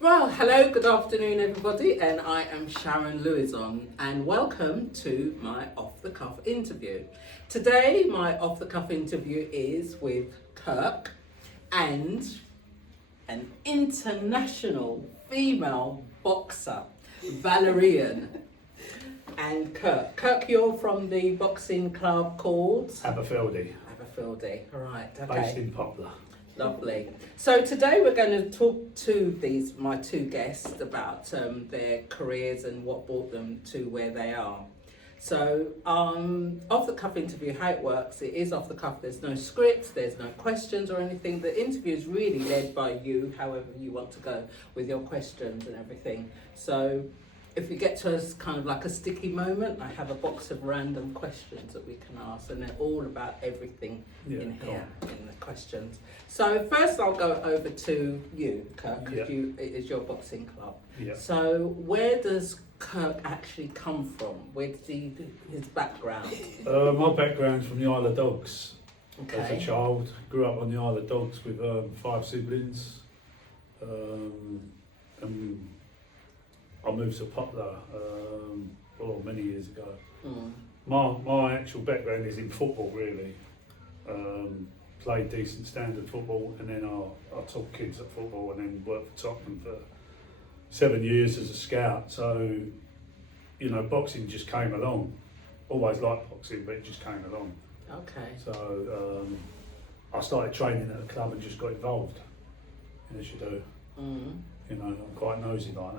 Well, hello, good afternoon, everybody, and I am Sharon Lewison, and welcome to my off the cuff interview. Today, my off the cuff interview is with Kirk and an international female boxer, Valerian. And Kirk, you're from the boxing club called Aberfeldy, Aberfeldy. All right, okay. based in Poplar. Lovely. So today we're going to talk to my two guests about their careers and what brought them to where they are. So off the cuff interview, how it works, it is off the cuff. There's no scripts, there's no questions or anything. The interview is really led by you, however you want to go with your questions and everything. So if we get to a kind of like a sticky moment, I have a box of random questions that we can ask, and they're all about everything in here, in the questions. So first I'll go over to you, Kirk, because it is your boxing club. Yeah. So where does Kirk actually come from? Where's his background? My background's from the Isle of Dogs. Okay. As a child, grew up on the Isle of Dogs with 5 siblings. And I moved to Poplar many years ago. My actual background is in football, really. Played decent standard football, and then I taught kids at football, and then worked for Tottenham for 7 years as a scout. So, you know, boxing just came along. Always liked boxing, but it just came along. Okay. So I started training at a club and just got involved, as you do. You know, I'm quite nosy like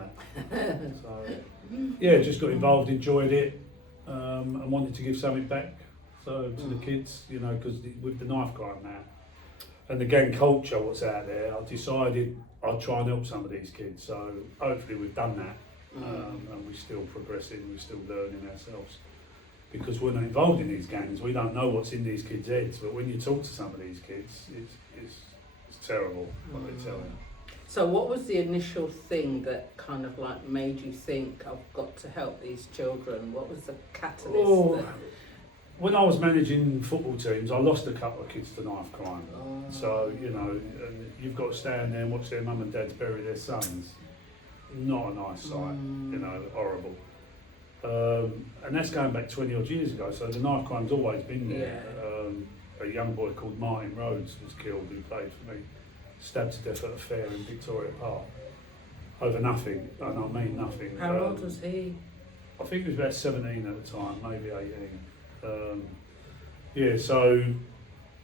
that. So, yeah, just got involved, enjoyed it, and wanted to give something back. So to the kids, you know, because with the knife crime now and the gang culture, what's out there, I decided I'd try and help some of these kids. So hopefully we've done that, and we're still progressing, we're still learning ourselves. Because we're not involved in these gangs, we don't know what's in these kids' heads. But when you talk to some of these kids, it's terrible what they tell you. So what was the initial thing that kind of like made you think, I've got to help these children? What was the catalyst? When I was managing football teams, I lost a couple of kids to knife crime. So, you know, and you've got to stand there and watch their mum and dads bury their sons. Not a nice sight, you know, horrible. And that's going back 20 odd years ago, so the knife crime's always been there. Yeah. A young boy called Martin Rhodes was killed, who played for me, stabbed to death at a fair in Victoria Park over nothing, and I mean nothing. How old was he? I think he was about 17 at the time, maybe 18. Yeah, so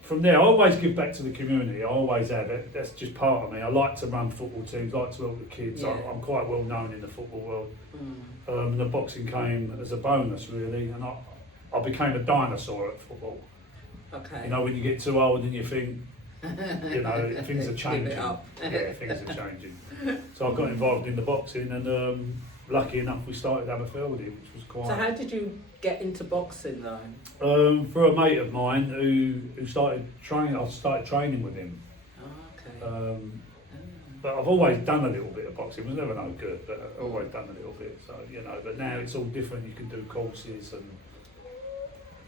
from there I always give back to the community. I always have it. That's just part of me. I like to run football teams, like to help the kids. Yeah. I'm quite well known in the football world. The boxing came as a bonus, really, and I became a dinosaur at football. Okay. You know, when you get too old and you think, you know, things are changing. Give it up. Yeah, things are changing. So I got involved in the boxing, and lucky enough we started Aberfeldy, which was quite... So how did you get into boxing though? For a mate of mine who started training, I started training with him. Oh, okay. But I've always done a little bit of boxing. It was never no good, but I've always done a little bit. So, you know, but now it's all different. You can do courses and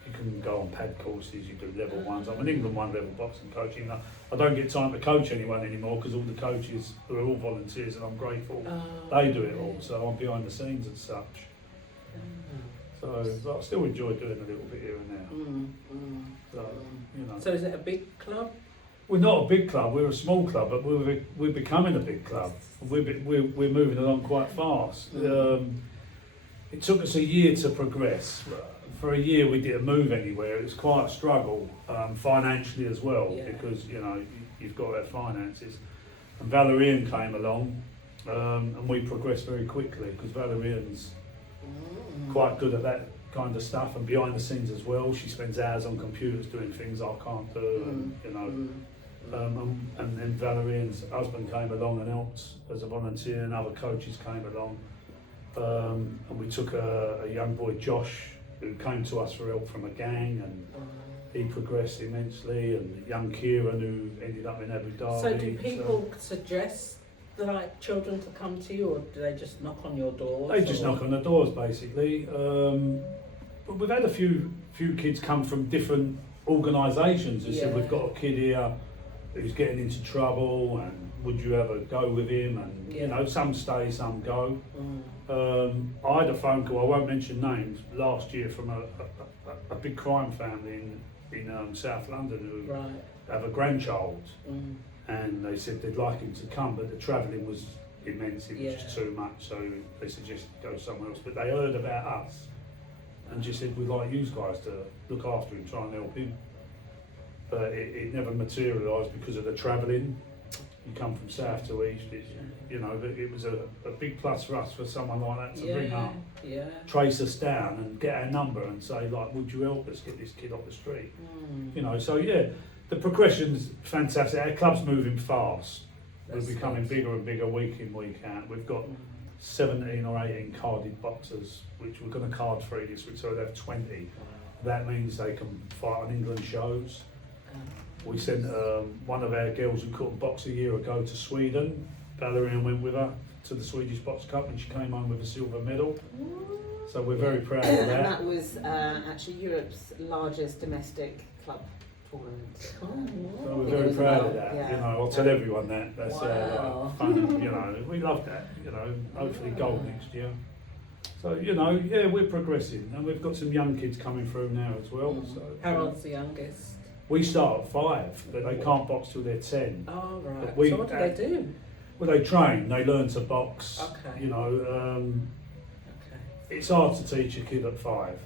you can go on pad courses, you do level ones. I'm an England 1 level boxing coach. You know, I don't get time to coach anyone anymore because all the coaches are all volunteers, and I'm grateful they do it all. So I'm behind the scenes and such. So, but I still enjoy doing a little bit here and there. So, you know. So is it a big club? We're not a big club. We're a small club, but we're becoming a big club. We're moving along quite fast. It took us a year to progress. For a year we didn't move anywhere. It was quite a struggle financially as well, because you know you've got to have finances. And Valerian came along, and we progressed very quickly because Valerian's quite good at that kind of stuff and behind the scenes as well. She spends hours on computers doing things I can't do, and you know. And then Valerian's husband came along and helped as a volunteer, and other coaches came along. And we took a young boy, Josh, who came to us for help from a gang, and he progressed immensely, and young Kieran, who ended up in Abu Dhabi. So do people suggest like children to come to you, or do they just knock on your doors? They just knock on the doors, basically. But we've had a few kids come from different organisations who said, we've got a kid here who's getting into trouble, and would you ever go with him? And you know, some stay, some go. I had a phone call, I won't mention names, last year from a big crime family in South London who have a grandchild, and they said they'd like him to come, but the travelling was immense, it was just too much, so they suggested go somewhere else. But they heard about us and just said, we'd like you guys to look after him, try and help him. But it never materialised because of the travelling. You come from south to east, you know, but it was a big plus for us, for someone like that to bring up, trace us down and get our number and say, like, would you help us get this kid off the street? You know, so yeah, the progression's fantastic. Our club's moving fast. We're becoming bigger and bigger week in, week out. We've got 17 or 18 carded boxers, which we're going to card free this week, so we'll have 20. That means they can fight on England shows. We sent one of our girls who couldn't box a year ago to Sweden. Valerie went with her to the Swedish Box Cup and she came home with a silver medal. So we're very proud of that. And that was actually Europe's largest domestic club tournament. So we're very proud of that. You know, I'll tell everyone that. That's fun. You know, we love that. You know, hopefully gold next year. So you know, yeah, we're progressing, and we've got some young kids coming through now as well. So how old's the youngest? We start at 5, but they can't box till they're 10. Oh right. So what do they do? Well, they train. They learn to box. Okay. You know, it's hard to teach a kid at 5.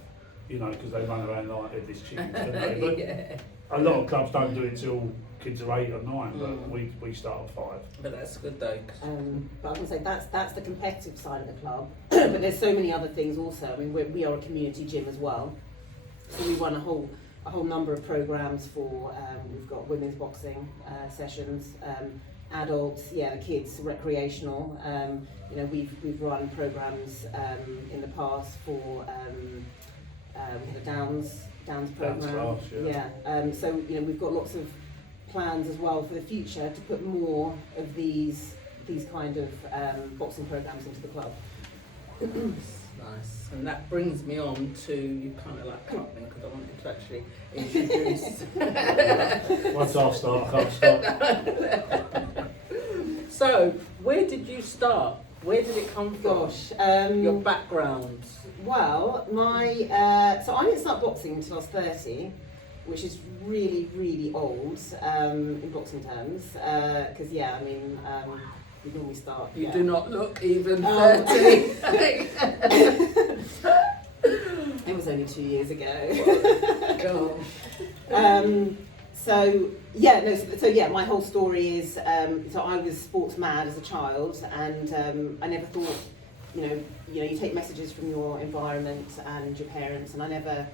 You know, because they run around like headless chickens. Don't they? But a lot of clubs don't do it till kids are 8 or 9, but we start at 5. But that's good though. But I was going to say that's the competitive side of the club. But there's so many other things also. I mean, we are a community gym as well, so we run a whole number of programs for. We've got women's boxing sessions, adults, the kids, recreational. You know, we've run programs in the past for. We had a Downs program. So you know, we've got lots of plans as well for the future to put more of these kind of boxing programs into the club. Nice. And that brings me on to, you kind of like cut me because I wanted to actually introduce. Once I start, I can't stop. So, where did you start? Where did it come from? Gosh, your background. Well, so I didn't start boxing until I was 30, which is really, really old in boxing terms. Because I mean, you normally start. You do not look even 30. It was only 2 years ago. So my whole story is, so I was sports mad as a child, and I never thought, you know, you take messages from your environment and your parents, and I never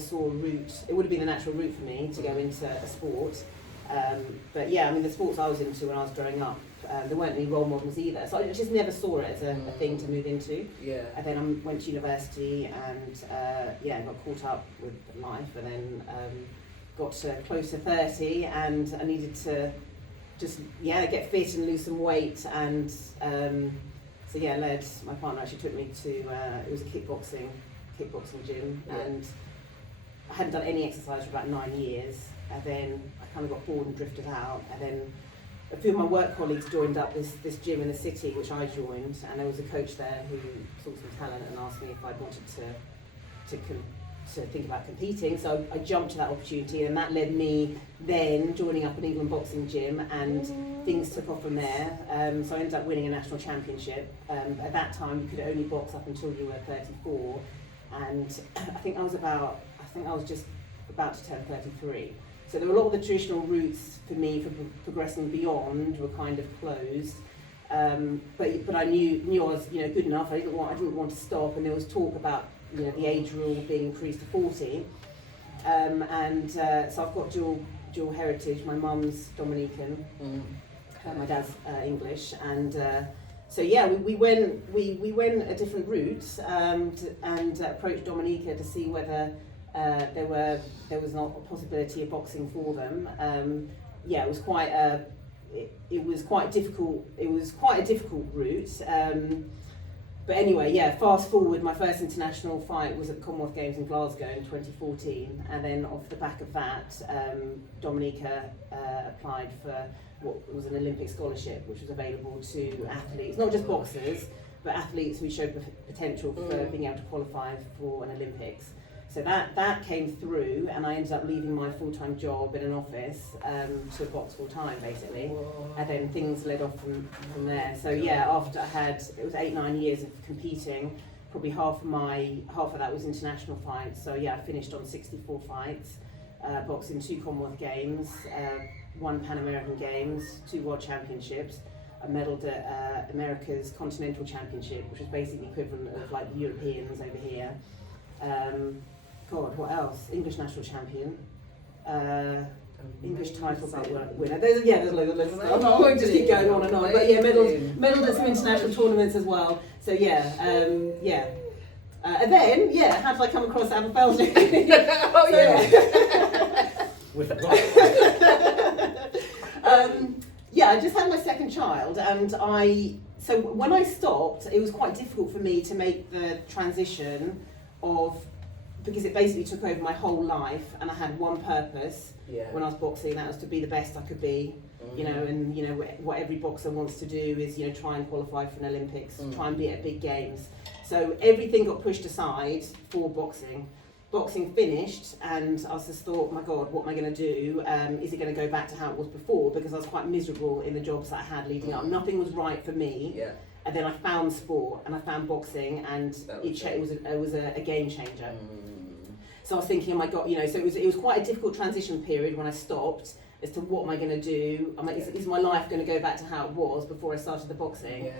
saw a route. It would have been a natural route for me to go into a sport, but I mean, the sports I was into when I was growing up, there weren't any role models either, so I just never saw it as a thing to move into. And then I went to university and got caught up with life, and then got to close to 30, and I needed to just get fit and lose some weight, and my partner actually took me to it was a kickboxing gym, and I hadn't done any exercise for about 9 years, and then I kind of got bored and drifted out, and then a few of my work colleagues joined up this gym in the city, which I joined, and there was a coach there who saw some talent and asked me if I'd wanted to think about competing. So I jumped to that opportunity, and that led me then joining up an England boxing gym, and things took off from there. So I ended up winning a national championship. At that time, you could only box up until you were 34, and I think I was just about to turn 33. So there were a lot of the traditional routes for me for progressing beyond were kind of closed. But I knew I was good enough. I didn't want to stop, and there was talk about the age rule being increased to 40. So I've got dual heritage. My mum's Dominican, my dad's English, and we went a different route and approached Dominica to see whether there was not a possibility of boxing for them. It was quite difficult. It was quite a difficult route. But anyway, fast forward, my first international fight was at the Commonwealth Games in Glasgow in 2014, and then off the back of that, Dominica applied for what was an Olympic scholarship, which was available to athletes, not just boxers, but athletes who showed potential for being able to qualify for an Olympics. So that came through, and I ended up leaving my full-time job in an office to box full-time, basically. Whoa. And then things led off from there. So yeah, after it was 8-9 years of competing, probably half of that was international fights. So yeah, I finished on 64 fights, boxing 2 Commonwealth Games, 1 Pan American Games, 2 World Championships. I medalled at America's Continental Championship, which was basically equivalent of like the Europeans over here. God, what else? English national champion. English title belt winner. There's loads of stuff. I won't just keep going on and on. But yeah, medalled at some international tournaments as well. So yeah, and then, yeah, how did I come across Aberfeldy? Oh yeah. Yeah, I just had my second child, and so when I stopped, it was quite difficult for me to make the transition because it basically took over my whole life, and I had one purpose when I was boxing, that was to be the best I could be, and what every boxer wants to do is, try and qualify for an Olympics, try and be at big games. So everything got pushed aside for boxing. Boxing finished, and I just thought, my God, what am I going to do? Is it going to go back to how it was before? Because I was quite miserable in the jobs that I had leading up. Nothing was right for me. Yeah. And then I found sport, and I found boxing, and it was a game changer. So I was thinking, oh my God, so it was quite a difficult transition period when I stopped as to what am I going to do? Is my life going to go back to how it was before I started the boxing? Yeah.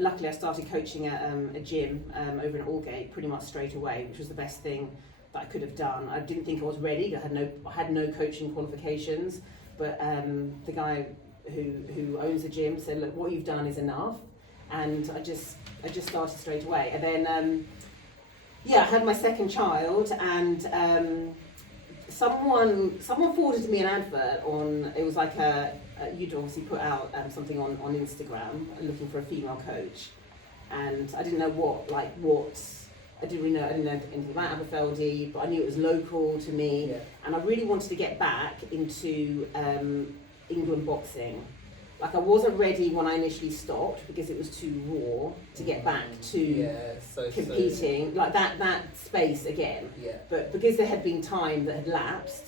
Luckily I started coaching at a gym over in Aldgate pretty much straight away, which was the best thing that I could have done. I didn't think I was ready. I had no coaching qualifications, but the guy who owns the gym said, look, what you've done is enough, and I just started straight away. And then I had my second child, and someone forwarded to me an advert on, it was like you'd obviously put out something on Instagram looking for a female coach, and I didn't know I didn't know anything about Aberfeldy, but I knew it was local to me, and I really wanted to get back into England boxing. Like, I wasn't ready when I initially stopped because it was too raw to get back to competing, like that space again. Yeah. But because there had been time that had lapsed,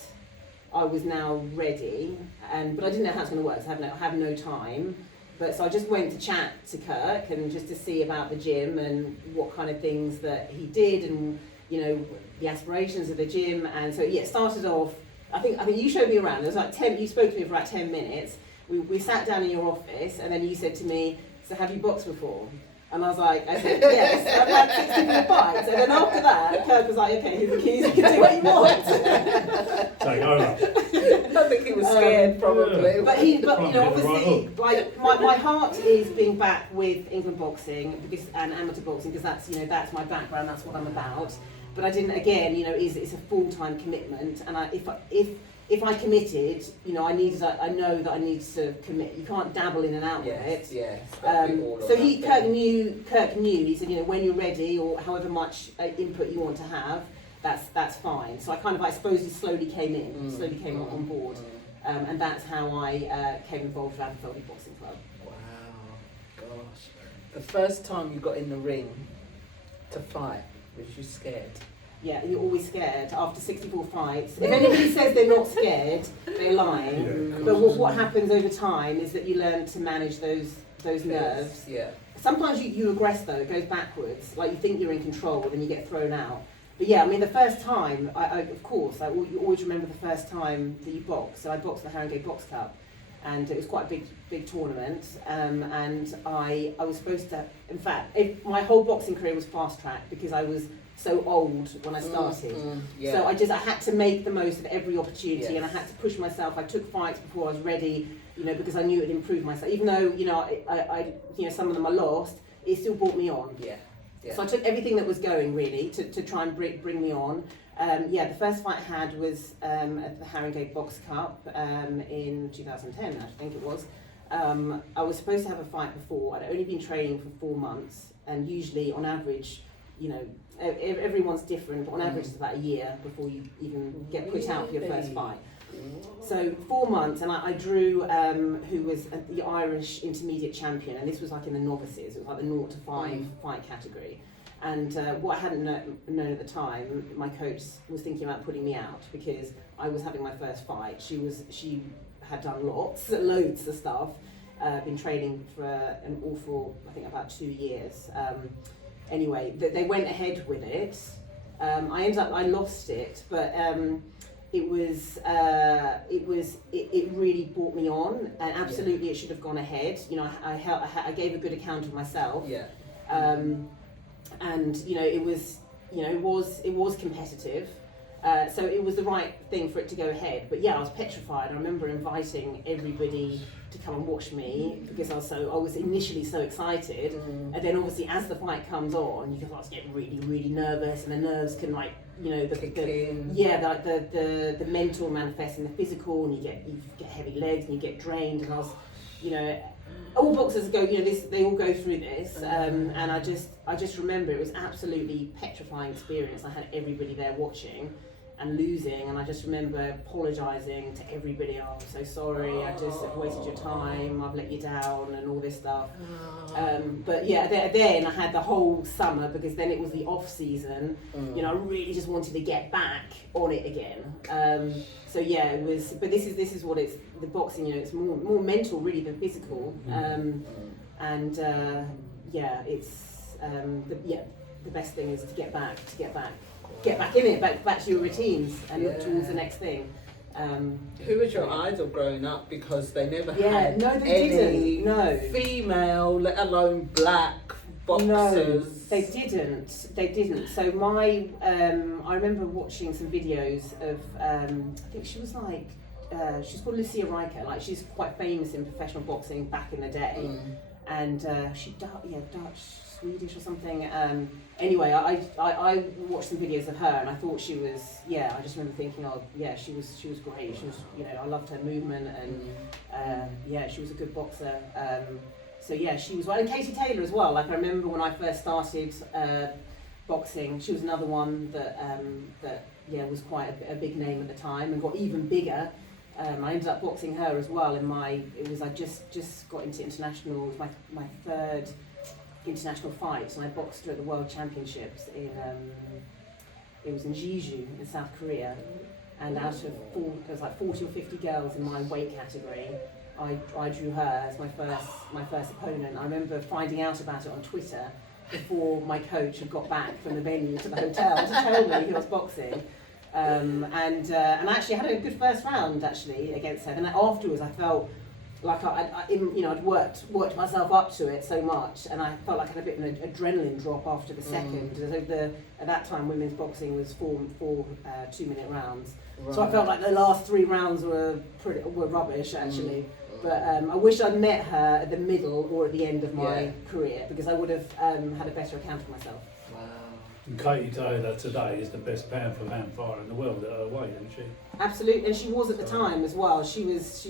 I was now ready, but I didn't know how it's going to work, so I have no time. But so I just went to chat to Kirk and just to see about the gym and what kind of things that he did, and the aspirations of the gym. And so it started off. I think you showed me around. There was like you spoke to me for about 10 minutes. We sat down in your office, and then you said to me, so have you boxed before? And I said, yes, I've had 64 fights. And then after that, Kirk was like, okay, here's the keys, you can do what you want. Take over. I think he was scared, probably. But obviously, like, my heart is being back with England boxing and amateur boxing, because that's my background, that's what I'm about. But I didn't, again, it's a full-time commitment, and if I committed, I know that I need to commit. You can't dabble in and out with it. Yes. So Kirk knew. He said, when you're ready, or however much input you want to have, that's fine. So I suppose he slowly came on board, and that's how I came involved with Aberfeldy Boxing Club. Wow, gosh! The first time you got in the ring to fight, was you scared? Yeah, you're always scared after 64 fights. If anybody says they're not scared, they're lying. Yeah, but what happens over time is that you learn to manage those nerves. Yeah. Sometimes you regress though, it goes backwards. Like, you think you're in control, and then you get thrown out. But yeah, the first time, you always remember the first time that you boxed. So I boxed the Aberfeldy Boxing Club, and it was quite a big tournament. And I was supposed to, in fact, my whole boxing career was fast tracked because I was so old when I started. So I had to make the most of every opportunity, and I had to push myself. I took fights before I was ready, because I knew it would improve myself. Even though, I some of them I lost, it still brought me on. Yeah. So I took everything that was going, really, to try and bring me on. The first fight I had was at the Aberfeldy Boxing Cup in 2010, I think it was. I was supposed to have a fight before. I'd only been training for 4 months, and usually, on average, everyone's different, but on average it's about a year before you even get put out for your first fight. So 4 months, and I drew who was the Irish intermediate champion, and this was like in the novices. It was like the 0 to 5 fight category. And what I hadn't known at the time, my coach was thinking about putting me out because I was having my first fight. She had done loads of stuff. Been training for an awful, I think about 2 years. Anyway, they went ahead with it. I lost it, but it really brought me on, and absolutely it should have gone ahead. You know, I gave a good account of myself. Yeah. And you know, it was competitive. So it was the right thing for it to go ahead. But yeah, I was petrified. I remember inviting everybody to come and watch me because I was initially so excited. And then obviously as the fight comes on, you can start to get really, really nervous, and the nerves can, like, you know, the mental manifests in the physical, and you get heavy legs and you get drained. And I was, you know, all boxers go, you know, they all go through this. And I just remember it was absolutely petrifying experience. I had everybody there watching and losing, and I just remember apologising to everybody. Oh, I'm so sorry, I just have wasted your time, I've let you down, and all this stuff. But yeah, then I had the whole summer, because then it was the off season. You know, I really just wanted to get back on it again. So yeah, it was. But this is what it's, the boxing. You know, it's more mental really than physical. And yeah, it's the best thing is to get back in it, back to your routines, and look towards the next thing. Who was your idol growing up? Because they never had they any didn't. No. female, let alone black boxers. No, they didn't. So my, I remember watching some videos of, I think she was like, she's called Lucia Riker. Like, she's quite famous in professional boxing back in the day, and she Dutch, Swedish or something. Anyway, I watched some videos of her, and I thought she was, I just remember thinking, oh yeah, she was great. She was, you know, I loved her movement, and she was a good boxer. So yeah, she was well, and Katie Taylor as well. Like, I remember when I first started boxing, she was another one that was quite a big name at the time, and got even bigger. I ended up boxing her as well. I just got into international. It was my third international fight, and I boxed her at the World Championships it was in Jeju in South Korea, and out of there was like 40 or 50 girls in my weight category, I drew her as my first opponent. I remember finding out about it on Twitter before my coach had got back from the venue to the hotel to tell me he was boxing. And I actually had a good first round actually against her, and afterwards I felt like I'd worked myself up to it so much, and I felt like I had a bit of an adrenaline drop after the second. At that time, women's boxing was four 2-minute rounds, so I felt like the last 3 rounds were rubbish actually. But I wish I'd met her at the middle or at the end of my career, because I would have had a better account of myself. And Katie Taylor today is the best pound for pound fighter in the world at her weight, isn't she? Absolutely, and she was at the time as well. She was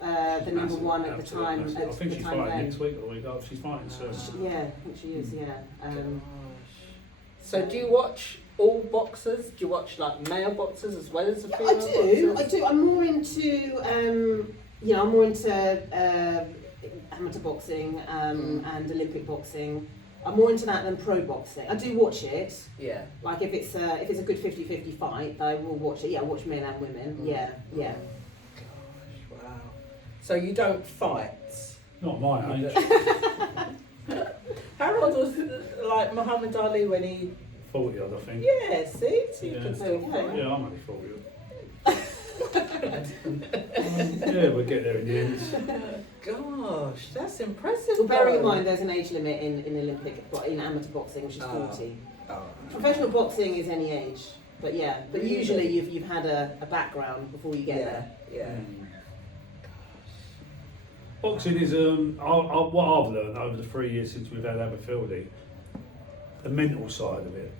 the number one at the time. I think she's fighting next week or the week after. She's fighting soon. Yeah, I think she is. Yeah. So do you watch all boxers? Do you watch like male boxers as well as the female boxers? I do. I'm more into amateur boxing and Olympic boxing. I'm more into that than pro boxing. I do watch it. Yeah. Like if it's a good 50-50 fight, I will watch it. Yeah, I watch men and women. Yeah. Gosh, wow. So you don't fight? Not my age. How old was like Muhammad Ali when he? 40 odd, I think. Yeah. See, so you can still fight. Yeah, I'm only 40 odd. Yeah, we'll get there in the end. Gosh, that's impressive. Well, bearing in mind there's an age limit in Olympic, in amateur boxing, which is 40. Professional boxing is any age, but usually you've had a background before you get there. Yeah. Boxing is what I've learned over the 3 years since we've had Aberfeldy, the mental side of it.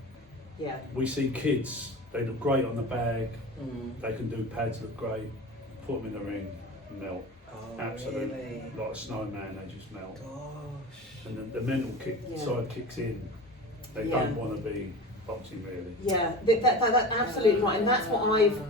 Yeah. We see kids, they look great on the bag, they can do pads, look great, put them in the ring, melt. Absolutely. Really? Like a snowman, they just melt. Gosh. And the mental side kicks in. They don't want to be boxing really. Yeah, that's absolutely right, and that's what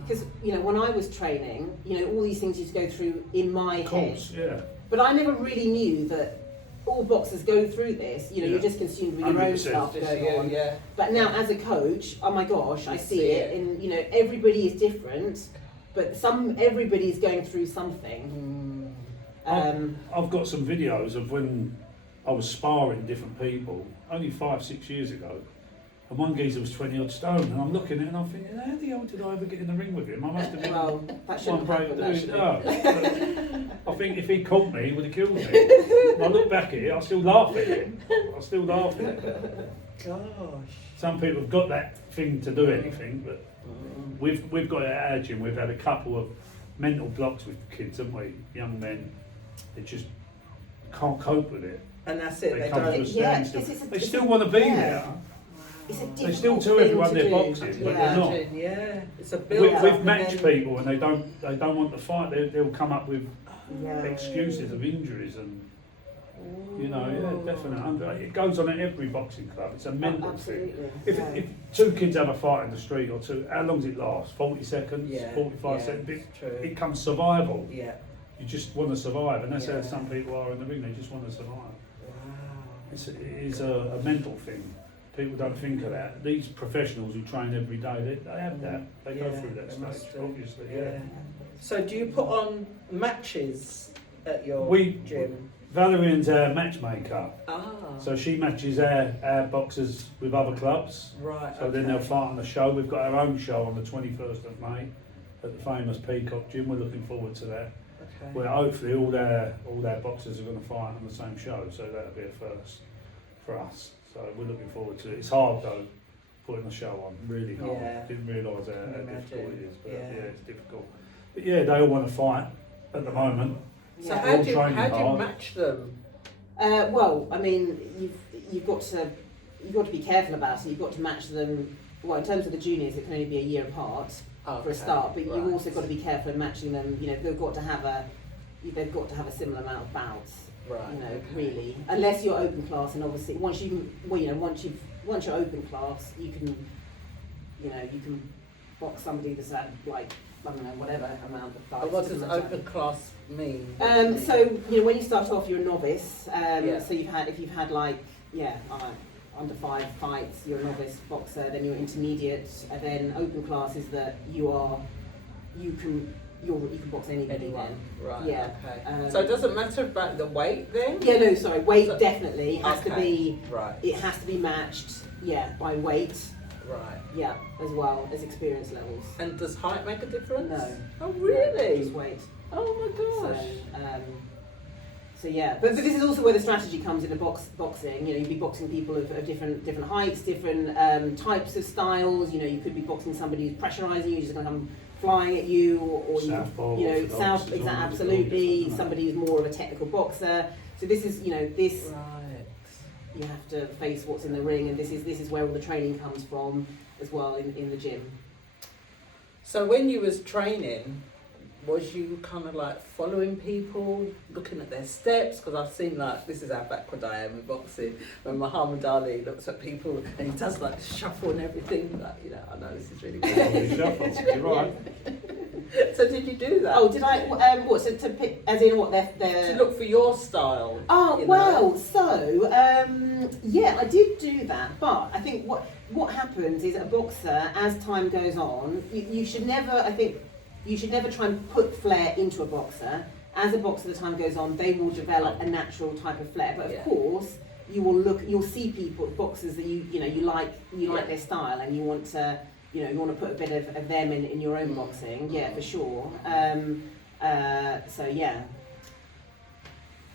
because when I was training, all these things used to go through in my Of course, head, yeah. but I never really knew that all boxers go through this. You're just consumed with your own 100%. stuff going on. Yeah. But now, as a coach, oh my gosh, I see it, and everybody is different, but everybody is going through something. I've got some videos of when I was sparring different people only 5-6 years ago, and one geezer was 20 odd stone, and I'm looking at it and I'm thinking, how the hell did I ever get in the ring with him? I must have been that shouldn't one happen, brave dude. actually. I think if he caught me, he would have killed me. I look back at it, I still laugh at him. I still laugh at it. Gosh. Some people have got that thing to do anything, but we've got it at our gym. We've had a couple of mental blocks with kids, haven't we? Young men, they just can't cope with it. And that's it. They come to a Yeah, standstill. it's They still want to be there. It's a They still difficult tell thing everyone to they're do. boxing, but they're not. Yeah, it's a build up. We've matched people and they don't want to fight. They'll come up with Yeah. excuses of injuries and definitely. It goes on at every boxing club. It's a mental thing. Absolutely. If two kids have a fight in the street or two, how long does it last? 40 seconds, Yeah, 45 yeah, seconds. it's true. It becomes survival. Yeah. You just want to survive, and that's Yeah. how some people are in the ring. They just want to survive. Wow. It is a mental thing. People don't think of that. These professionals who train every day, they have that. They go Yeah, through that they must stage, do. obviously. Yeah. So do you put on matches at your We- gym? Valerian's our matchmaker, Ah. so she matches our boxers with other clubs. Right. So then they'll fight on the show. We've got our own show on the 21st of May at the famous Peacock Gym. We're looking forward to that. Okay. Well, hopefully all our boxers are going to fight on the same show, so that'll be a first for us. So we're looking forward to it. It's hard though, putting the show on, really hard. Yeah. Didn't realise how Can difficult imagine. it is, but Yeah. it's difficult. But yeah, they all want to fight at the moment. So Yeah. how All do you training hard. match them? Well, I mean, you've got to be careful about it. You've got to match them. Well, in terms of the juniors, it can only be a year apart for a start. But you've also got to be careful in matching them. They've got to have a similar amount of bouts. Right. Really, unless you're open class, and obviously once you're open class, you can box somebody that's at like, I don't know, whatever amount of fights. But what does doesn't matter. open class mean? So when you start off, you're a novice. Yeah. So if you've had like under 5 fights, you're a novice boxer. Then you're intermediate, and then open class is that you can box anybody Anyone. then. Right. Yeah. Okay. So it doesn't matter about the weight then? Yeah, no, sorry. Weight So- definitely has to Okay. be. Right. It has to be matched. Yeah, by weight. Right. Yeah, as well as experience levels. And does height make a difference? No. Oh really? Just weight. Oh my gosh. So yeah, but this is also where the strategy comes into boxing. You'd be boxing people of different heights, different types of styles. You could be boxing somebody who's pressurising you, just going to come flying at you, or Southpaw, absolutely. Somebody who's more of a technical boxer. So this is this. Right. You have to face what's in the ring, and this is where all the training comes from as well in the gym. So when you was training, was you kind of like following people, looking at their steps? Because I've seen like, this is how backward I am in boxing, when Muhammad Ali looks at people and he does like the shuffle and everything, like, I know this is really good. Shuffle, you're right. So did you do that? Oh, did I? What? So to pick, as in what? They're To look for your style. Oh you well, know? so yeah, I did do that, but I think what happens is a boxer, as time goes on, you should never. I think you should never try and put flair into a boxer. As a boxer, the time goes on, they will develop a natural type of flair. But of course, you'll see people, boxers that you like their style, and you want to. You want to put a bit of them in your own boxing, yeah, for sure. So yeah.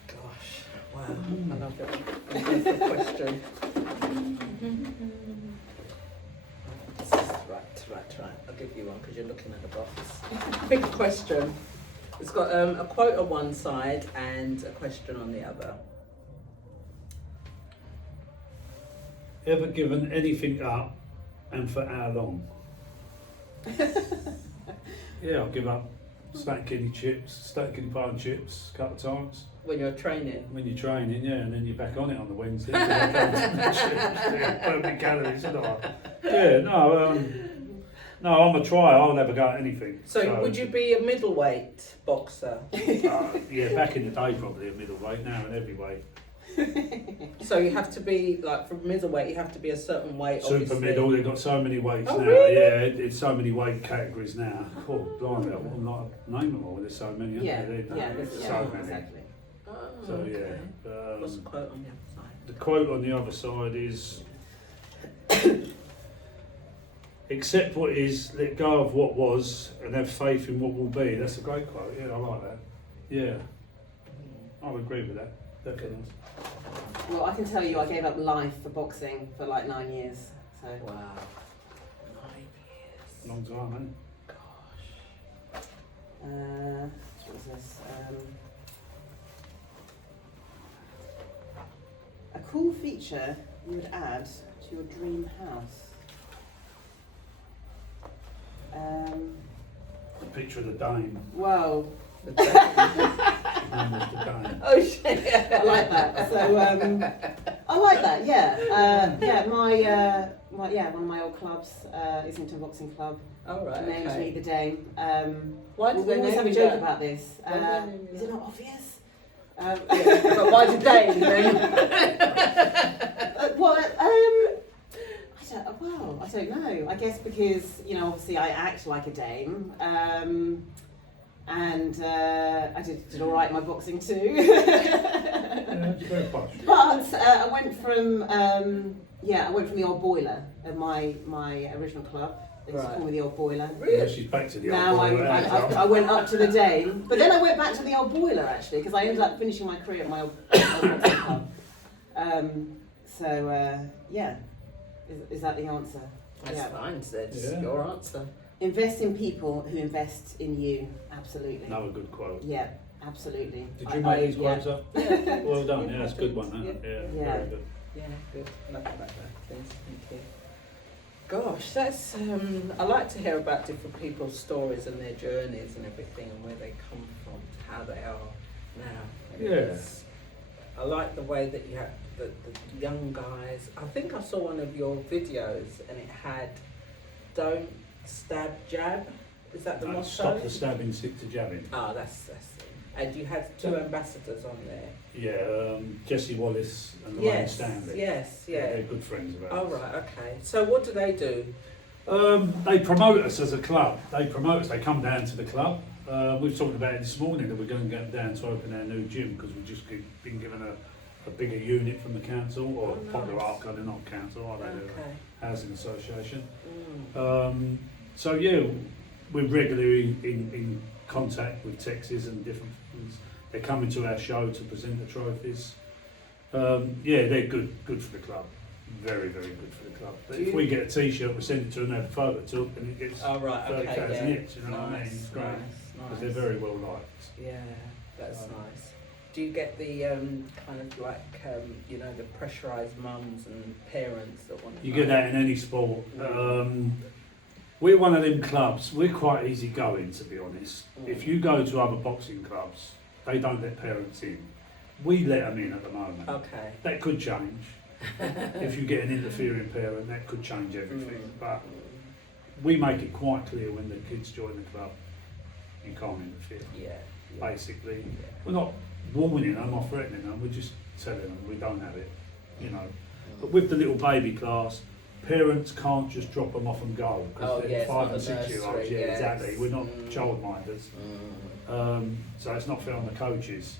Gosh, wow, I love it. Here's the question. Right. I'll give you one because you're looking at the box. Big question. It's got a quote on one side and a question on the other. Ever given anything up, and for how long? Yeah, I'll give up stack kidney pie and chips a couple of times. When you're training. When you're training, yeah, and then you're back on it on the Wednesday. Burn my calories, isn't I? Yeah, no, I'm a trier. I'll never go at anything. So would you be a middleweight boxer? Yeah, back in the day, probably a middleweight. Now in heavyweight. So you have to be like from middleweight. You have to be a certain weight. Super obviously. middle. They've got so many weights Oh, now. really? Yeah, it's so many weight categories now. Oh, blimey, I'm not name them all. There's so many. Aren't Yeah, there? yeah, There's yeah, so many. exactly. Oh, So okay. yeah. What's the quote on the other side? The quote on the other side is, accept what is, let go of what was, and have faith in what will be. That's a great quote. Yeah, I like that. Yeah, I would agree with that. Definitely. Well, I can tell you, I gave up life for boxing for like 9 years. So Wow. 9 years. Long time, man. Gosh. what was this? A cool feature you would add to your dream house. A picture of the Dane. Well, His name was the Dane. Oh shit! I like that. So I like that. Yeah, yeah. One of my old clubs, Islington Boxing Club, All right. named me Okay. the Dame. Why We did they always have a name joke that? about this. Why did they name Is that? it not obvious? Yeah, but why did they then? I don't know. I guess because, obviously I act like a dame, and I did all right in my boxing too. Yeah, it's very posh. But I went from the old boiler at my original club. They used to call me the old boiler. Yeah, she's back to the Now old boy. I went up to the Dame, but then I went back to the old boiler actually because I ended up finishing my career at my old boxing club. Yeah, is that the answer? That's Yeah. fine. That's Yeah. your answer. Invest in people who invest in you. Absolutely. Another good quote. Yeah, absolutely. Did you make these quotes up? Yeah. Well done. Yeah, Yeah, that's a good one. That. yeah. Yeah. Very good. Yeah, good. Love that, please. Thank you. Gosh, that's. I like to hear about different people's stories and their journeys and everything, and where they come from, to how they are now. And Yeah. it's- I like the way that you have the young guys. I think I saw one of your videos, and it had "Don't stab, jab." Is that the No, motto? stop the stabbing, stick to jabbing. Ah, that's it. And you had 2 ambassadors on there. Yeah, Jesse Wallace and Lorraine Yes, Stanley. yes, Yeah, yeah. they're good friends of Oh ours. right, okay. So what do they do? They promote us as a club. They promote us. They come down to the club. We've talked about it this morning that we're going to go down to open our new gym because we've just been given a bigger unit from the council or Oh, Popular nice. Arc, they're not council, are they? They're Okay. a housing association. Mm. So yeah, we're regularly in contact with Texas and different things. They're coming to our show to present the trophies. Yeah, they're good for the club. Very, very good for the club. But Do if you- we get a T-shirt, we send it to them, have a photo took, and it gets Oh right, 30,000 okay, hits. You know what I mean? It's great because Nice. they're very well liked. Yeah, that's Um, nice. Do you get the kind of like the pressurised mums and parents that want? You get that in any sport. We're one of them clubs. We're quite easygoing, to be honest. If you go to other boxing clubs, they don't let parents in. We let them in at the moment. Okay. That could change. If you get an interfering parent, that could change everything. But we make it quite clear when the kids join the club, you can't interfere. Yeah. Basically, we're not warning them or threatening them. We're just telling them we don't have it. But with the little baby class, parents can't just drop them off and go because they're 5 and 6 year olds. Yeah, exactly. We're not childminders, so it's not fair on the coaches.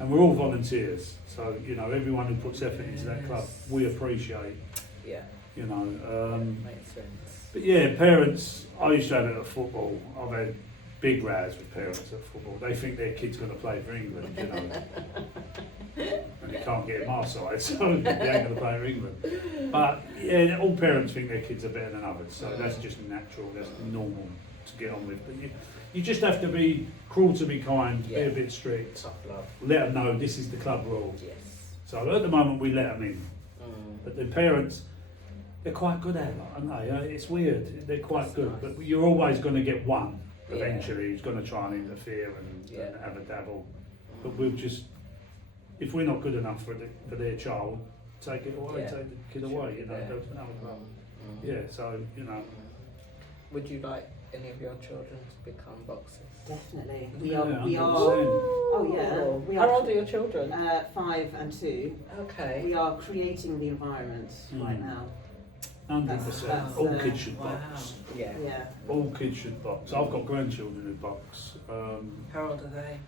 And we're all volunteers, so everyone who puts effort into that club, we appreciate. Yeah. Makes sense. But yeah, parents. I used to have it at football. I've had big rows with parents at football. They think their kid's going to play for England, and they can't get my side, so they ain't going to play for England. But yeah, all parents think their kids are better than others, so that's just natural. That's normal to get on with. But you just have to be cruel to be kind, be a bit strict. Tough love. Let them know this is the club rule. Yes. So at the moment we let them in, but the parents, they're quite good at it, aren't they? It's weird. They're quite That's good, nice. but you're always going to get one Yeah. eventually who's going to try and interfere and have a dabble. But we'll just, if we're not good enough for their child, take it away, Yeah. take the kid away. Should be Go there. to another club. Yeah, so, you know. Would you like any of your children to become boxers? Definitely. Yeah, We are. 100%. Oh yeah. We How are. old are your children? 5 and 2. Okay. We are creating the environment right now. 100%. That's, All kids should Wow. box. Yeah. Yeah. All kids should box. I've got grandchildren who box. How old are they?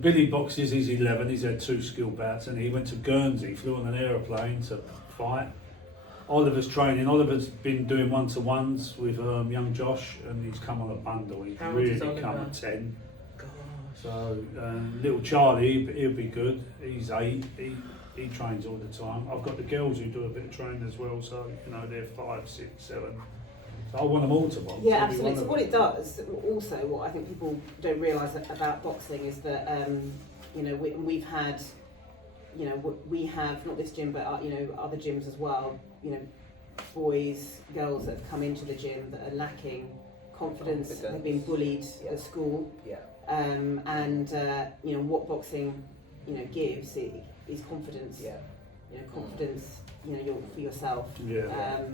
Billy boxes, he's 11, he's had 2 skill bouts and he went to Guernsey, flew on an aeroplane to fight. Oliver's training, Oliver's been doing one-to-ones with young Josh and he's come on a bundle, he's How old really is come Oliver? at 10. Gosh. So little Charlie, he'll be good, he's 8, he trains all the time. I've got the girls who do a bit of training as well, so you know they're 5, 6, 7. So I want them all to box. Yeah, Every one absolutely. So of what them. it does, also, what I think people don't realise about boxing is that, you know, we've had, you know, we have, not this gym, but, you know, other gyms as well, you know, boys, girls that have come into the gym that are lacking confidence, have been bullied at school. Yeah. And, you know, what boxing, you know, gives is confidence. Yeah. You know, confidence, you know, for yourself. Yeah,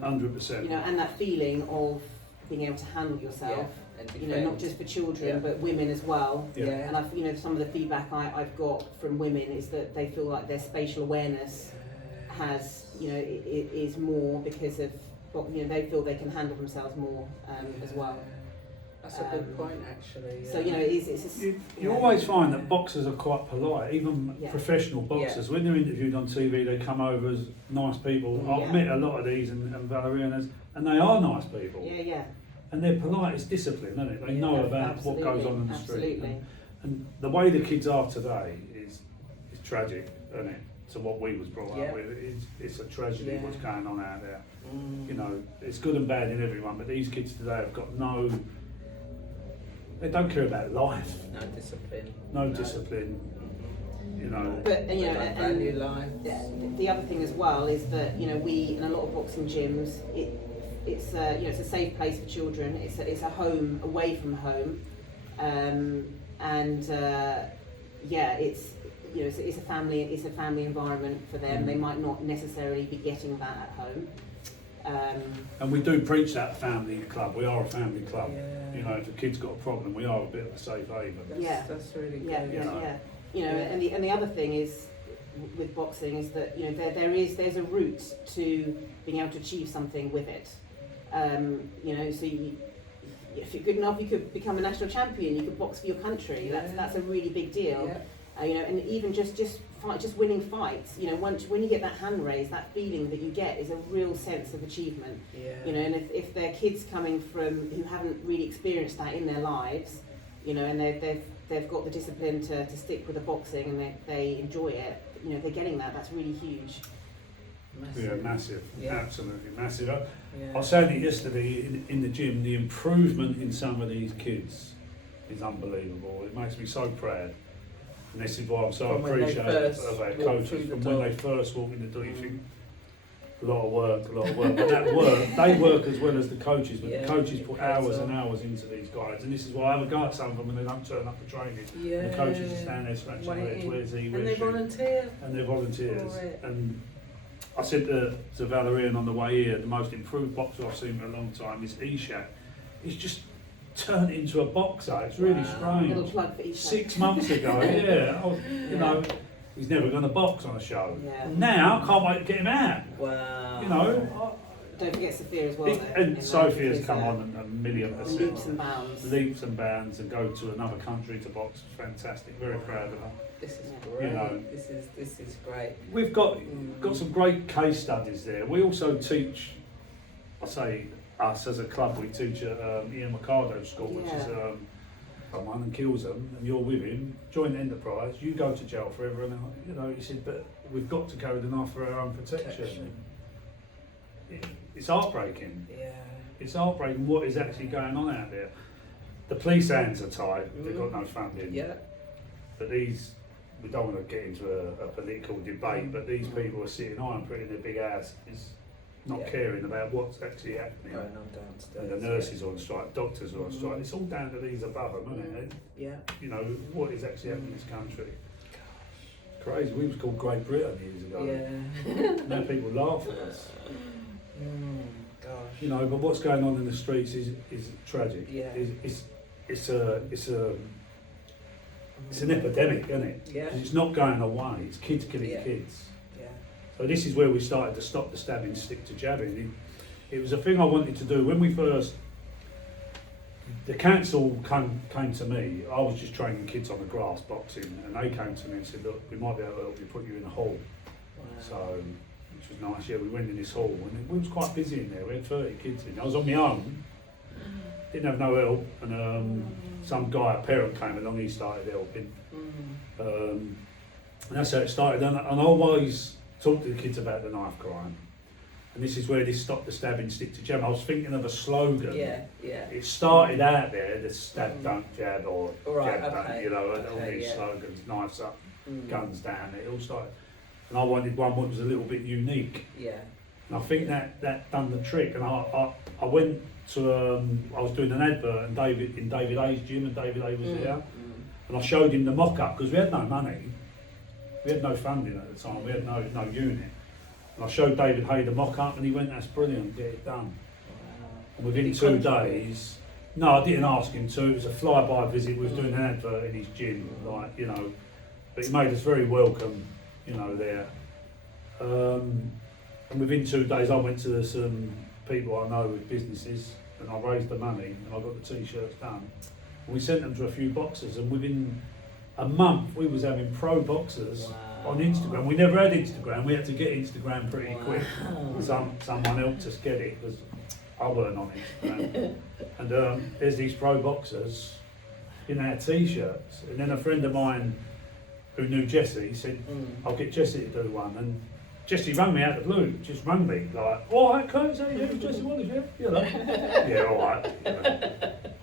100%. You know, and that feeling of being able to handle yourself. And You know, not just for children, Yeah. but women as well. Yeah. And I've, you know, some of the feedback I've got from women is that they feel like their spatial awareness has, you know, is more because of, you know, they feel they can handle themselves more as well. That's a good point, actually. So, you know, it's You always find that boxers are quite polite, even Yeah. professional boxers. When they're interviewed on TV, they come over as nice people. Yeah. I've met a lot of these and Valerianas, and they are nice people. yeah. And they're polite, it's discipline, isn't it? They know about what goes on in the street. Absolutely. And the way the kids are today is tragic, isn't it? To what we was brought Yeah. up with. It's a tragedy Yeah. what's going on out there. You know, it's good and bad in everyone, but these kids today have got they don't care about life, No discipline. no discipline, you know. But, you know, They don't value life. the other thing as well is that, you know, we, in a lot of boxing gyms, it's you know, it's a safe place for children. It's a home away from home, and yeah, it's, you know, it's a family environment for them. They might not necessarily be getting that at home. And we do preach that family club. We are a family club. Yeah. You know, if a kid's got a problem, we are a bit of a safe haven. That's really good. Yeah. You know, and the other thing is with boxing is that, you know, there's a route to being able to achieve something with it. You know, so if you're good enough, you could become a national champion. You could box for your country. That's a really big deal. Yeah. You know, and even just winning fights. You know, when you get that hand raised, that feeling that you get is a real sense of achievement. Yeah. You know, and if they're kids coming from who haven't really experienced that in their lives, you know, and they've got the discipline to stick with the boxing and they enjoy it, you know, they're getting that. That's really huge. Yeah, massive, Yeah. absolutely massive. I Yeah. was saying it yesterday in the gym, the improvement in some of these kids is unbelievable. It makes me so proud. And this is why I'm so From when they appreciative first of our walk coaches through the from door. when they first walk in the door. You think, a lot of work. But that work, they work as well as the coaches, but Yeah, the coaches it put pays hours off. and hours into these guys. And this is why I have a go at some of them when they don't turn up for training. Yeah. And the coaches just stand there scratching their heads, Waiting. where's he, And where's they she? volunteer. And they're volunteers. For it. And I said to Valerian on the way here, the most improved boxer I've seen for a long time is Ishak. He's just turned into a boxer. It's really Wow. Little strange. plug for each 6 months ago, you know, he's never going to box on a show. Yeah. Now, I can't wait to get him out. Wow. You know, Don't forget Sophia as well. though, and in Sophia's that, come because, on a million percent. leaps and bounds. Leaps and bounds and go to another country to box. Fantastic. Very proud of her. This is Yeah. great. You know. This is great. We've got some great case studies there. We also teach, I say us as a club, we teach at Ian Mercado's school, which is someone and kills them, and you're with him, joint enterprise, you go to jail forever, and you know, he said, but we've got to carry the knife for our own protection. It's heartbreaking. Yeah. It's heartbreaking what is actually going on out there. The police hands are tied, they've got no funding. Yeah. But these, we don't want to get into a political debate, but these people are sitting high and putting their big asses, not Yeah. caring about what's actually happening. Going on downstairs. And the nurses are on strike, doctors are on strike. It's all down to these above them, isn't it? Yeah. You know, what is actually happening in this country. Crazy. We was called Great Britain years ago. Yeah. Now people laugh at us. Gosh. You know, but what's going on in the streets is tragic. Yeah. It's an epidemic, isn't it? Yeah. 'Cause it's not going away. It's kids killing Yeah. kids. Yeah. So this is where we started to stop the stabbing, stick to jabbing. It was a thing I wanted to do when we first. The council came to me. I was just training kids on the grass boxing, and they came to me and said, "Look, we might be able to help you put you in a hall." Wow. So, which was nice. Yeah, we went in this hall, and we was quite busy in there. We had 30 kids in. I was on my own. Didn't have no help, and some guy, a parent came along. He started helping. And that's how it started. And I always talk to the kids about the knife crime. And this is where this stop the stabbing, stick to jab. I was thinking of a slogan. Yeah, yeah. It started out there, the stab, don't jab, or Right, jab, don't, okay. you know, all Okay, these yeah. slogans, knives up, guns down. It all started. And I wanted one that was a little bit unique. Yeah. And I think that done the trick. And I went to, I was doing an advert in David A's gym, and David A was there. And I showed him the mock-up, because we had no money. We had no funding at the time. We had no unit. And I showed David Hay the mock-up, and he went, "That's brilliant, get it done." And within Did he 2 contribute? days, no, I didn't ask him to. It was a fly-by visit. We was doing an advert in his gym, like, you know. But he made us very welcome, you know, there. And within 2 days, I went to some people I know with businesses, and I raised the money, and I got the t-shirts done. And we sent them to a few boxers, and within a month, we was having pro boxers. Wow. On Instagram. We never had Instagram. We had to get Instagram pretty Wow. quick. Someone helped us get it, because I weren't on Instagram. And there's these pro boxers in our t-shirts. And then a friend of mine who knew Jesse said, "I'll get Jesse to do one." And Jesse rang me out of the blue. Just rang me like, "All right, Kurt, so yeah, Jesse Wallace, yeah, you know." Yeah, all right. You know.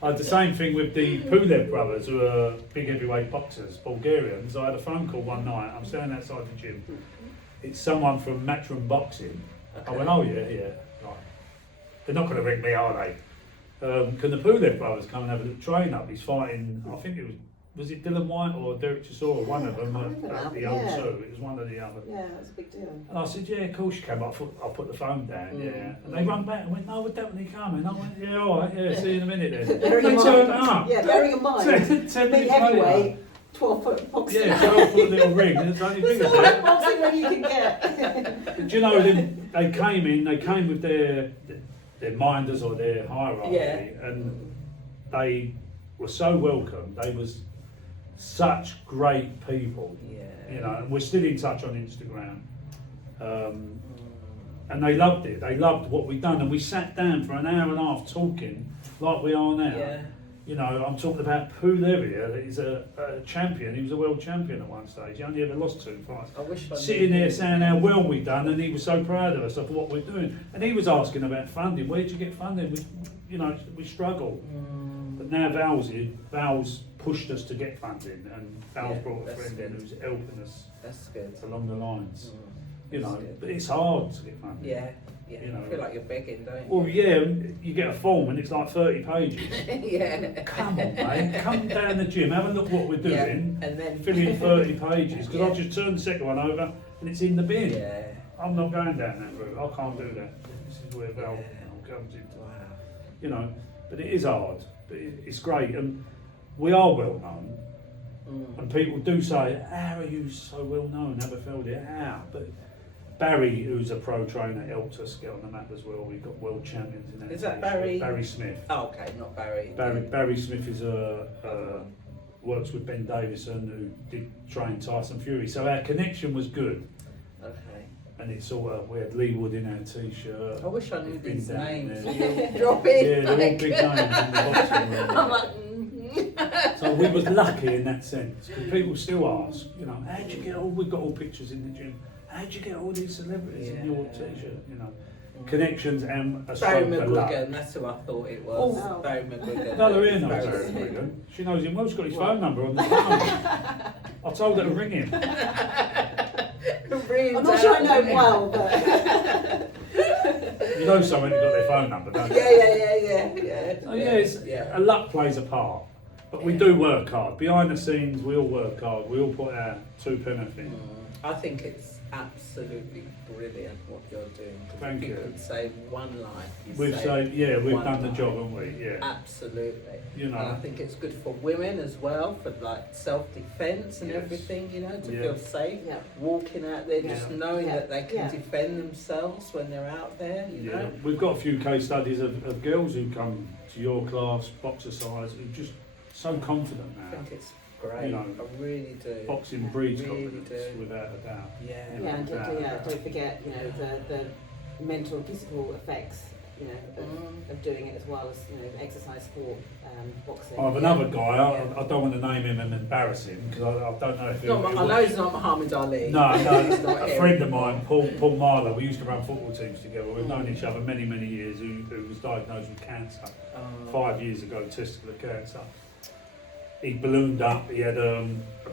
I had the same thing with the Pulev brothers, who are big heavyweight boxers, Bulgarians. I had a phone call one night. I'm standing outside the gym. It's someone from Matchroom Boxing. I went, "Oh yeah, yeah." Right. They're not going to ring me, are they? Can the Pulev brothers come and have a little train up? He's fighting. I think it was it Dylan White or Derek Chisora, one of them at the O2. It was one or the other. Yeah, that's a big deal. And I said, "Yeah, of course you can." But I'll put the phone down, yeah. And they run back and went, "No, we're definitely coming." I went, "Yeah, all right, yeah, see you in a minute then." Bearing They in turned mind, up. yeah, bearing in mind, 10 big minutes later. heavyweight, 12-foot boxing. Yeah, so I put a little ring, and it's only That's big as all that that. boxing ring you can get. But you know, they came with their minders or their hierarchy, and they were so welcome. They was such great people, you know, and we're still in touch on Instagram. And they loved it. They loved what we'd done, and we sat down for an hour and a half talking like we are now. Yeah. You know, I'm talking about Pulev. He's a champion. He was a world champion at one stage. He only ever lost 2 fights. I wish I Sitting knew. there saying how well we'd done, and he was so proud of us of what we're doing. And he was asking about funding. Where'd you get funding? We struggle. But now Val's pushed us to get funding, and Val's brought a that's friend in good. who's helping us That's good. along the lines. You That's know, good. but it's hard to get funding. Yeah, yeah. You know. I feel like you're begging, don't you? Well, yeah, you get a form and it's like 30 pages. Yeah. Come on, mate, come down the gym, have a look what we're doing, Yeah, and then fill in 30 pages, because Yeah. I'll just turn the second one over and it's in the bin. Yeah. I'm not going down that route, I can't do that. This is where Val Yeah. comes into, Wow. you know, but it is hard, but it's great, and we are well known, and people do say, "How are you so well known, Aberfeldy? How?" But Barry, who's a pro trainer, helped us get on the map as well. We've got world champions in that. Is that team. Barry? Barry Smith. Oh, okay, not Barry. Barry Smith is works with Ben Davison, who did train Tyson Fury. So our connection was good, Okay. and it's sort of, we had Lee Wood in our t-shirt. I wish I knew We've been these down names. there. Drop in. Yeah, they're all like- big names in the boxing world. I'm like, So we was lucky in that sense, because people still ask, you know, how'd you get all, we've got all pictures in the gym, how'd you get all these celebrities in your t-shirt, you know. Connections and a Barry stroke of luck. McGuigan, that's who I thought it was. Oh. Barry McGuigan. No, there is no Barry Barry Smith. McGuigan. She knows him well, she's got his phone number on the phone. I told her to ring him. I'm not sure I know him well, but You know someone who's got their phone number, don't you? Yeah. Oh yeah, a luck plays a part. But we do work hard. Behind the scenes, we all work hard. We all put our 2 pence in. I think it's absolutely brilliant what you're doing. 'Cause Thank if you. you can save one life, We've we've one done the life. job, haven't we? Yeah. Absolutely. You know. And I think it's good for women as well, for like self-defense and Yes. everything, you know, to Yeah. feel safe. Yeah. Walking out there, just Yeah. knowing Yeah. that they can Yeah. defend themselves when they're out there, you Yeah, know. we've got a few case studies of girls who come to your class, boxercise, who are just so confident I now. think it's great. You know, I really do. Boxing breeds Really confidence, do. without a doubt. Yeah. Yeah, and Yeah. don't forget, you know, the mental and physical effects, you know, of doing it as well as, you know, exercise, sport, boxing. I have another guy, I don't want to name him and embarrass him, because I don't know if I know he's not Muhammad Ali. No, He's not a him. friend of mine, Paul Marlow, we used to run football teams together. We've known each other many, many years, who was diagnosed with cancer 5 years ago, testicular cancer. He ballooned up, he had a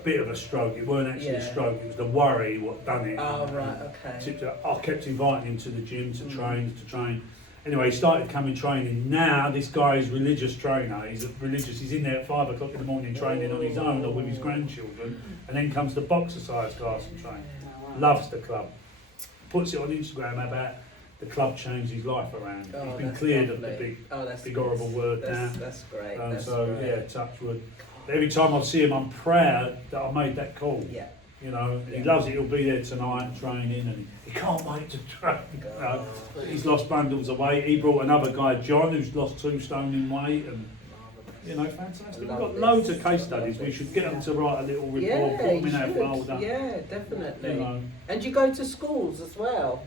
bit of a stroke. It weren't actually a Yeah. stroke, it was the worry what done it. Oh, right, okay. I kept inviting him to the gym to train. Anyway, he started coming training. Now this guy is a religious trainer. He's he's in there at 5 o'clock in the morning training on his own or with his grandchildren, and then comes to boxercise class and train. Oh, wow. Loves the club. Puts it on Instagram about the club changed his life around. Oh, He's been that's cleared lovely. of the that's big good. horrible word now. That's great. That's So great. yeah, touch wood. Every time I see him, I'm proud that I made that call. Yeah. You know, he Yeah. loves it. He'll be there tonight training, and he can't wait to train. You know. He's lost bundles of weight. He brought another guy, John, who's lost 2 stone in weight, and you know, fantastic. We've got loads of case studies. We should get them to write a little report, Yeah, put them you in our should. folder. Yeah, definitely. You know. And you go to schools as well.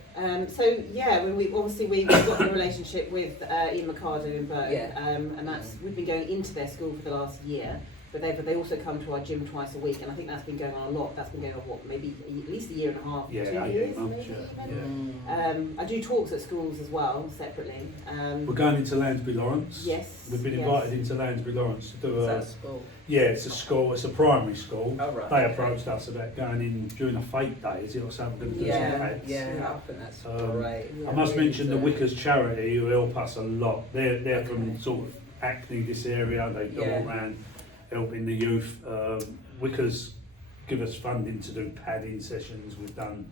So yeah, we've got a relationship with Ian Mercado in Bow, Yeah. and we've been going into their school for the last year. But they also come to our gym twice a week, and I think that's been going on a lot. That's been going on maybe at least a year and a half, Yeah, 2 18 years, months, maybe. yeah. I do talks at schools as well, separately. We're going into Lansbury Lawrence. Yes. We've been yes. invited into Lansbury Lawrence to do Is a. that school? Yeah, it's a school. It's a primary school. Oh, right. They okay. approached us about going in during a fate day. Is it or something? We're going to do some Yeah, ads. yeah, I think that's Um, great. Yeah. I must Really mention the do. Wickers charity who help us a lot. They're Okay. from sort of Acne, this area. They go Yeah. all around helping the youth. Wickers give us funding to do padding sessions. We've done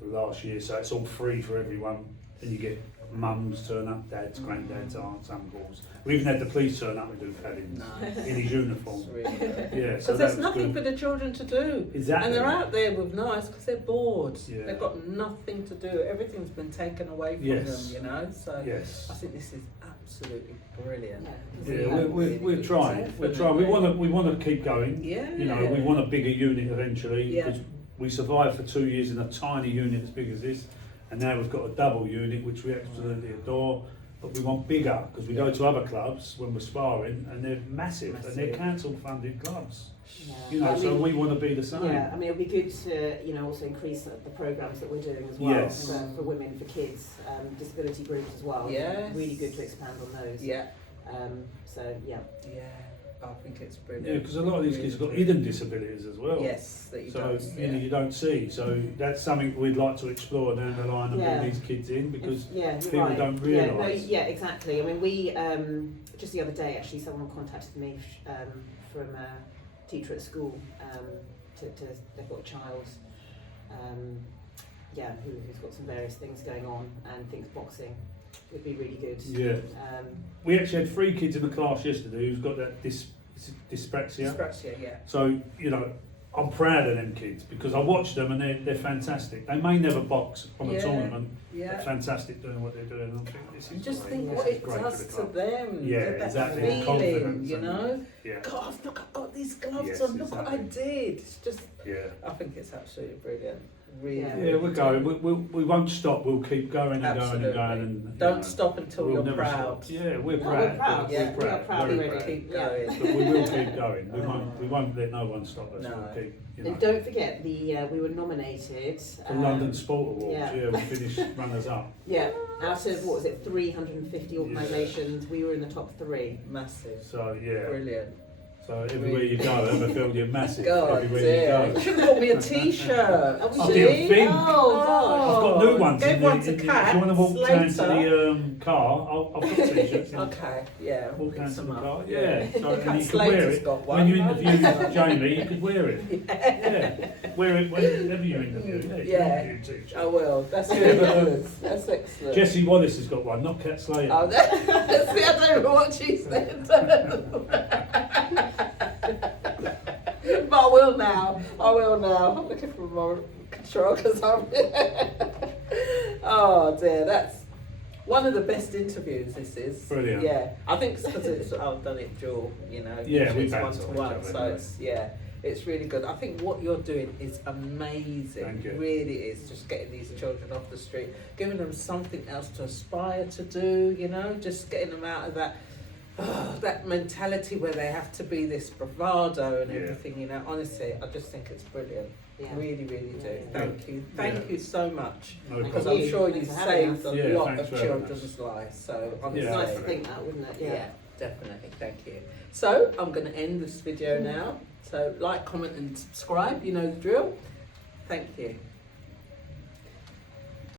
the last year, so it's all free for everyone. And you get mums turn up, dads, granddads, aunts, uncles. We even had the police turn up and do padding Nice. in his uniform. It's really good. Yeah, so Because there's that was nothing good. for the children to do. Exactly. And they're out there with knives because they're bored. Yeah. They've got nothing to do. Everything's been taken away from Yes. them, you know. So Yes. I think this is absolutely brilliant. Yeah. Yeah, Really we're good. trying. We're trying. We want to keep going. Yeah. You know, we want a bigger unit eventually. Yeah. Because we survived for 2 years in a tiny unit as big as this, and now we've got a double unit which we absolutely adore. But we want bigger because we go to other clubs when we're sparring and they're massive. And they're Massive. council funded clubs. Yeah. You know, I so mean, we want to be the same. Yeah, I mean, it'd be good to, you know, also increase the programs that we're doing as well Yes. for women, for kids, disability groups as well. Yes. Really good to expand on those. Yeah. So yeah. Yeah. I think it's Yeah, brilliant. because a lot of these kids have got hidden disabilities as well. Yes, that you So don't. you know, you don't see. So that's something we'd like to explore down the line and Yeah. bring these kids in because Yeah, you're people right. don't Yeah, realise. yeah, exactly. I mean, we just the other day actually, someone contacted me from a teacher at school. They've got a child, who's got some various things going on and thinks boxing would be really good. Yeah. We actually had 3 kids in the class yesterday who's got that dyspraxia. Dyspraxia, yeah. So, you know, I'm proud of them kids because I watch them and they're fantastic. They may never box on a Yeah, tournament, yeah. but fantastic doing what they're doing. I think this You is just great. think This what is it great does for the to club. them. Yeah, that exactly. feeling, Confidence you and- know. Yeah, God, look, I've got these gloves Yes, on. Look what I exactly. did. It's just, yeah. I think it's absolutely brilliant. Really. Yeah. Yeah, we're going. We won't stop. We'll keep going and Absolutely. going and going. And, Don't stop until we'll you're never proud. stop. Yeah, we're No, proud. we're proud. Yeah, We're we are proud. proud. Very We're proud. Keep Yeah. going. But we will keep going. We won't let no one stop us. No. We'll keep. You know. And don't forget, we were nominated The London Sport Awards. yeah. Yeah, we finished runners up. Yeah, out of what was it, 350 organisations, we were in the top 3. Massive. So yeah. Brilliant. So everywhere you go, Aberfeldy are massive. God everywhere dear. you You go. should have bought me a t-shirt. Oh, I didn't think. Oh, gosh. I've got new ones. Gave in one the, to in the, Kat if you want to walk down to Slater. the car, I've got t-shirts. Okay, yeah. Walk down mix to them the up. car. Yeah. So, Kat and you can wear Slater's it. got one. When you interview Jamie, you could wear it. Yeah. Wear it whenever you interview. Yeah. You Yeah. interview t-shirt. I will. That's really good. That's excellent. Jesse Wallace has got one, not Kat Slater. Oh, see, I don't know what she said. But I will now. I'm looking for more control because I'm. Oh dear, that's one of the best interviews. This is Brilliant. Yeah, I think it's because I've done it dual. You know, Yeah, usually we it's bounce one off to each one, other, so don't we? it's really good. I think what you're doing is amazing. Thank you. It really is. Just getting these children off the street, giving them something else to aspire to do. You know, just getting them out of that. That mentality where they have to be this bravado and Yeah. everything, you know, honestly, I just think it's brilliant. Yeah. Really, really do. Yeah. Thank you. Thank you so much. No Because problem. I'm sure Thanks you for having saved us. a Yeah, lot thanks of for having children's lives. So, It's honestly, Yeah. nice to think that, wouldn't it? yeah, definitely. Thank you. So, I'm going to end this video now. So, like, comment, and subscribe. You know the drill. Thank you.